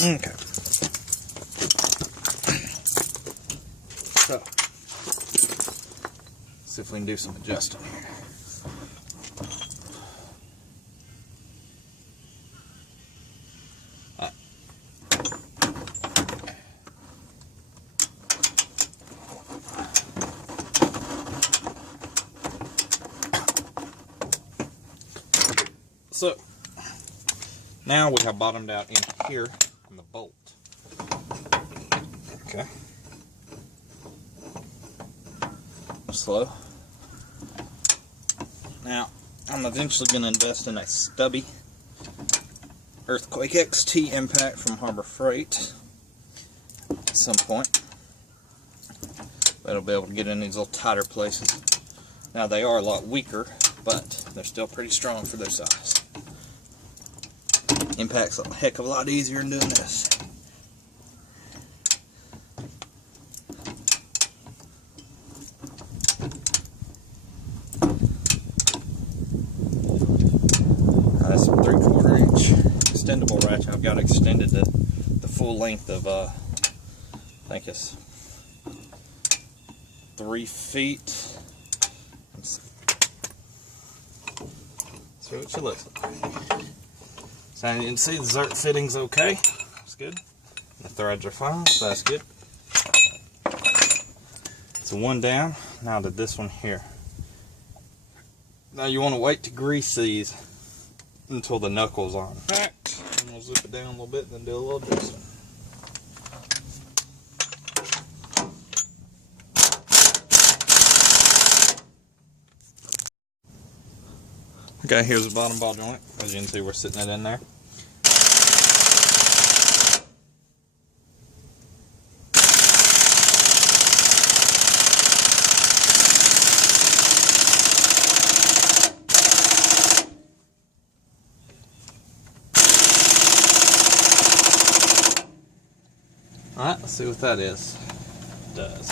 Okay. So, see if we can do some adjusting here. So, now we have bottomed out in here on the bolt. Okay. Slow. Now, I'm eventually going to invest in a stubby Earthquake XT impact from Harbor Freight at some point. That'll be able to get in these little tighter places. Now, they are a lot weaker, but they're still pretty strong for their size. Impact's a heck of a lot easier than doing this. That's a 3/4 inch extendable ratchet. I've got extended the full length of I think it's 3 feet. Let's see what she looks like. So you can see the Zerk fitting's okay. That's good. The threads are fine, so that's good. So one down. Now to this one here. Now you want to wait to grease these until the knuckles on. Alright, and we'll zip it down a little bit and then do a little adjustment. Okay, here's the bottom ball joint. As you can see, we're sitting it in there. Alright, let's see what that is. It does.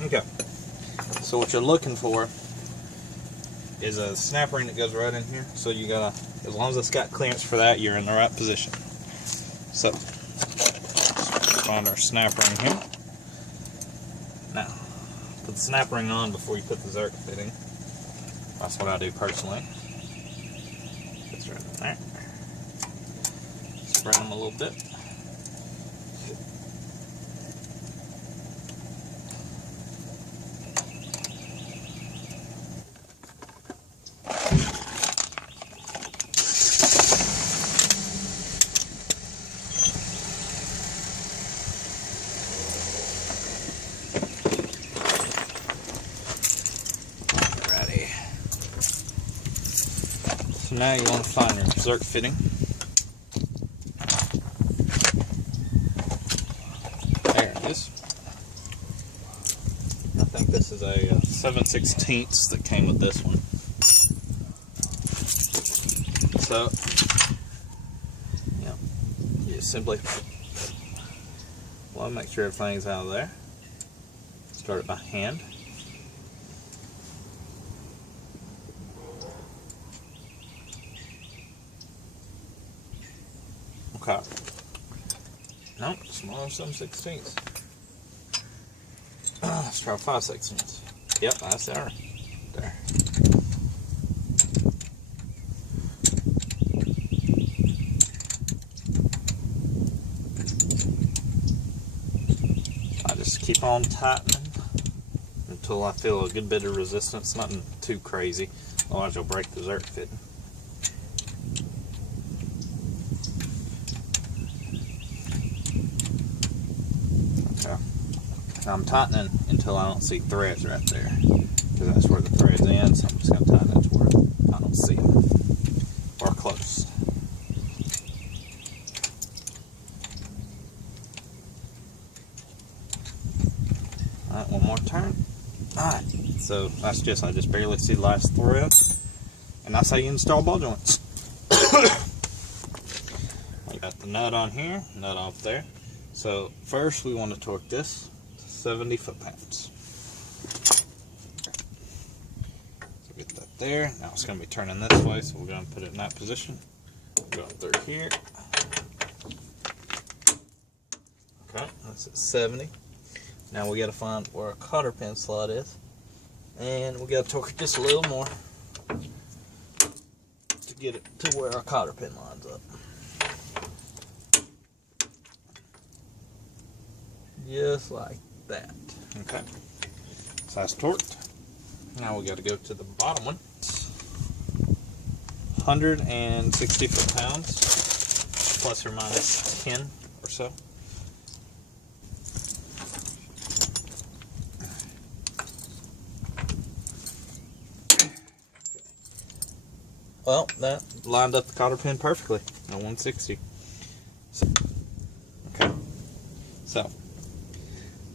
Okay, so what you're looking for is a snap ring that goes right in here. So you gotta, as long as it's got clearance for that, you're in the right position. So, find our snap ring here. Now, put the snap ring on before you put the Zerk fitting. That's what I do personally. It's right in there. Spread them a little bit. So now you want to find your Zerk fitting. There it is. I think this is a 7/16 that came with this one. So, yeah, you simply want to make sure everything's out of there. Start it by hand. Okay. No, smaller 7/16. Let's try 5/16. Yep, that's there. There. I just keep on tightening until I feel a good bit of resistance. Nothing too crazy, otherwise you'll break the Zerk fitting. I'm tightening until I don't see threads right there, because that's where the threads end, so I'm just going to tighten it to where I don't see them, or close. Alright, one more turn. Alright, so that's just, I just barely see the last thread, and that's how you install ball joints. We got the nut on here, nut off there. So first we want to torque this 70 foot-pounds. there. Now it's going to be turning this way, so we're going to put it in that position. Go up through here. Okay, that's at 70. Now we got to find where our cotter pin slot is, and we got to torque it just a little more to get it to where our cotter pin lines up. Just like that. Okay, so that's torqued. Now we got to go to the bottom one. 160 foot-pounds, plus or minus 10 or so. Well, that lined up the cotter pin perfectly at 160. Okay, so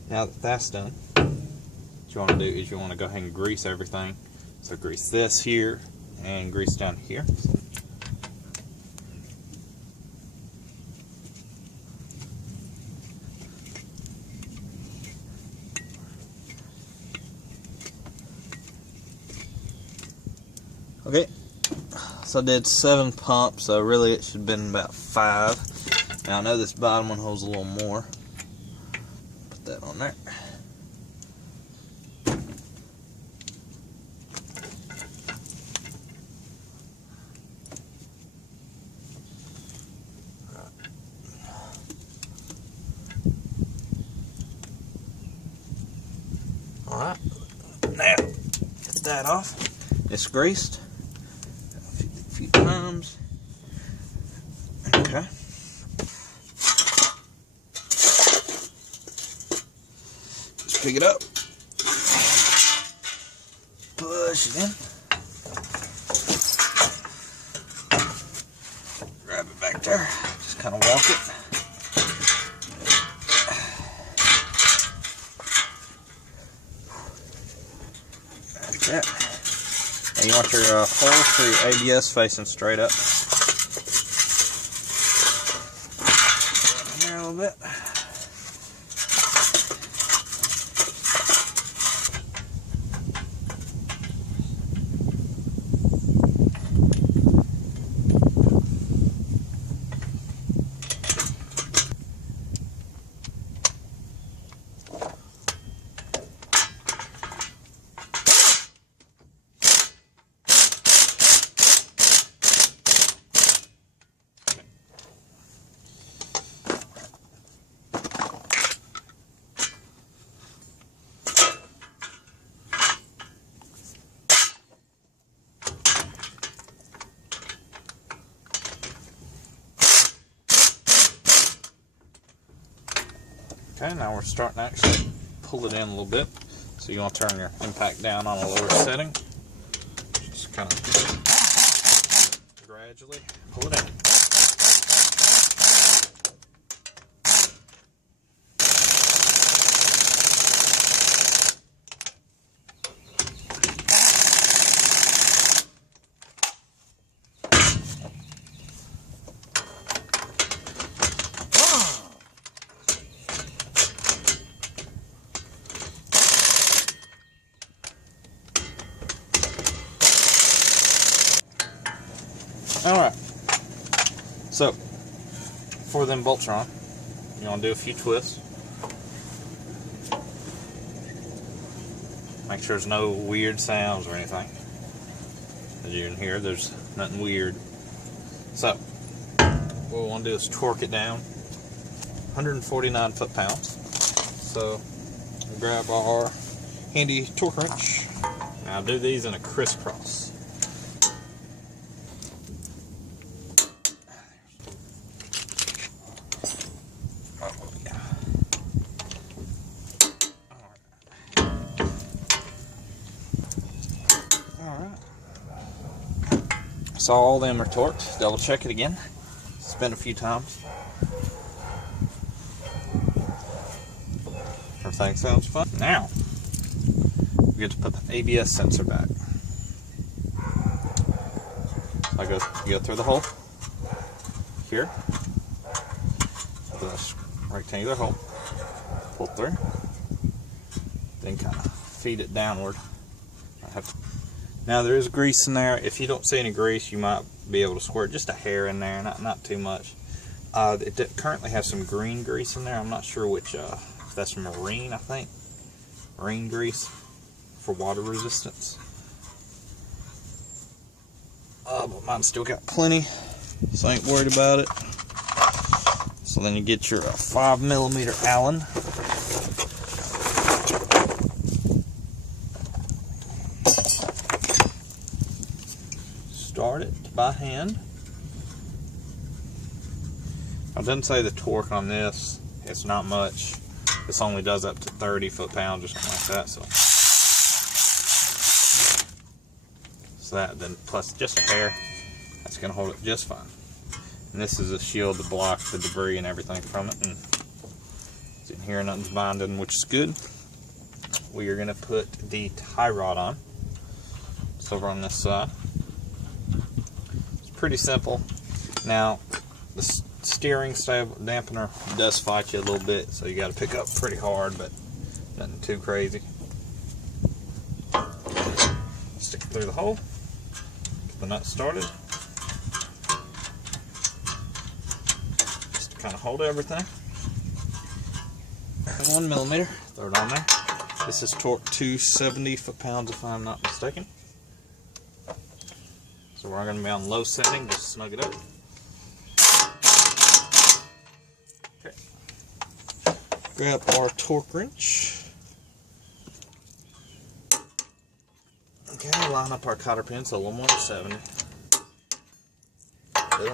now that that's done, what you want to do is you want to go ahead and grease everything. So grease this here and grease down here. Okay, so I did 7 pumps, so really it should have been about 5. Now I know this bottom one holds a little more. Put that on there. Alright, now get that off. It's greased a few times. Okay. Just pick it up, push it in, grab it back there, just kind of walk it. That. And you want your holes for your ABS facing straight up. In there a little bit. Okay, now we're starting to actually pull it in a little bit. So you want to turn your impact down on a lower setting. Just kind of gradually pull it in. Alright, so before them bolts are on, you want to do a few twists. Make sure there's no weird sounds or anything. As you can hear, there's nothing weird. So, what we want to do is torque it down 149 foot-pounds. So, we'll grab our handy torque wrench. Now, do these in a crisscross. So all of them are torqued. Double check it again. Spin a few times. Everything sounds fun. Now we get to put the ABS sensor back. I go through the hole here, this rectangular hole, pull through, then kind of feed it downward. I have to Now there is grease in there. If you don't see any grease, you might be able to squirt just a hair in there, not too much. It currently has some green grease in there. I'm not sure which, if that's marine, I think. Marine grease for water resistance. But mine's still got plenty, so I ain't worried about it. So then you get your 5mm Allen. Start it by hand. I didn't say the torque on this. It's not much. This only does up to 30 foot-pounds or something like that. So that, then plus just a hair, that's gonna hold it just fine. And this is a shield to block the debris and everything from it. And it's in here, nothing's binding, which is good. We are gonna put the tie rod on. It's over on this side. It's pretty simple. Now, the steering dampener does fight you a little bit, so you got to pick up pretty hard, but nothing too crazy. Stick it through the hole, get the nut started, just to kind of hold everything. And 1mm, throw it on there. This is torque 270 foot-pounds if I'm not mistaken. So we're going to be on low setting, just snug it up. Grab our torque wrench. Okay, line up our cotter pin, so 170. Okay.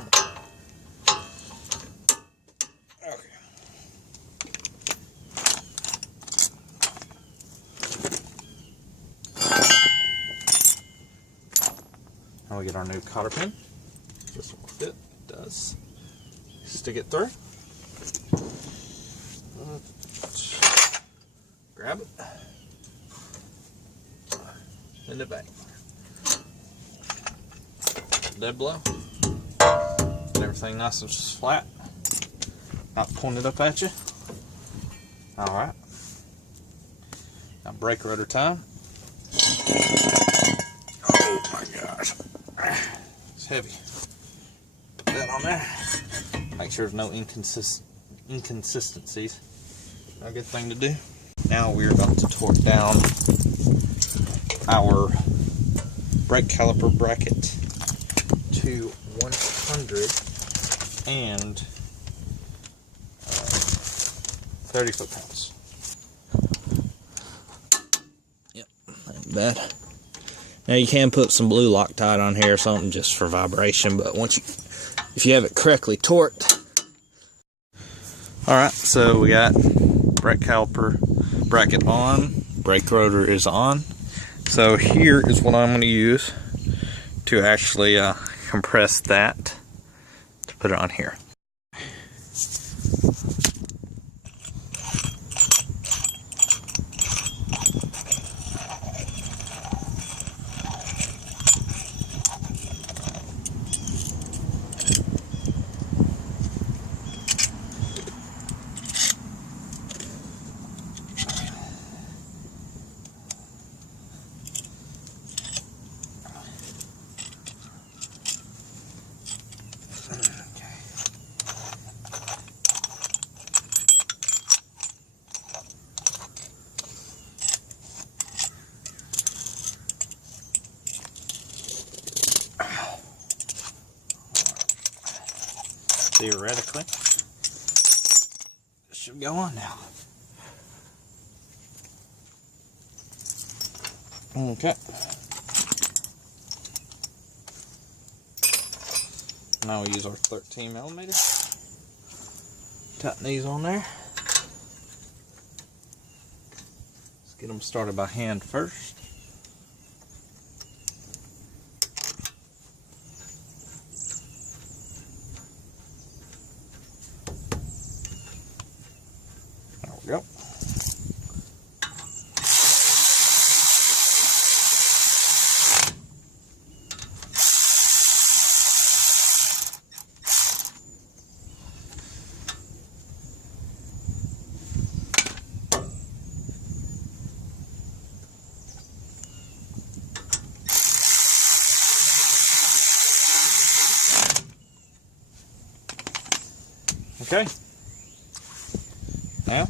Now we get our new cotter pin. This will fit. It does. Stick it through. Grab it, and it back. Dead blow. Get everything nice and flat, not pointed up at you. All right. Now brake rotor time. Oh my gosh, it's heavy. Put that on there. Make sure there's no inconsistencies. A good thing to do. Now we're about to torque down our brake caliper bracket to 130 foot-pounds. Yep, ain't bad. Now you can put some blue Loctite on here or something just for vibration, but if you have it correctly torqued. Alright, so we got brake caliper bracket on, brake rotor is on. So here is what I'm going to use to actually compress that to put it on here. Theoretically, this should go on now. Okay. Now we use our 13mm. Tighten these on there. Let's get them started by hand first. Yep. Okay. Now,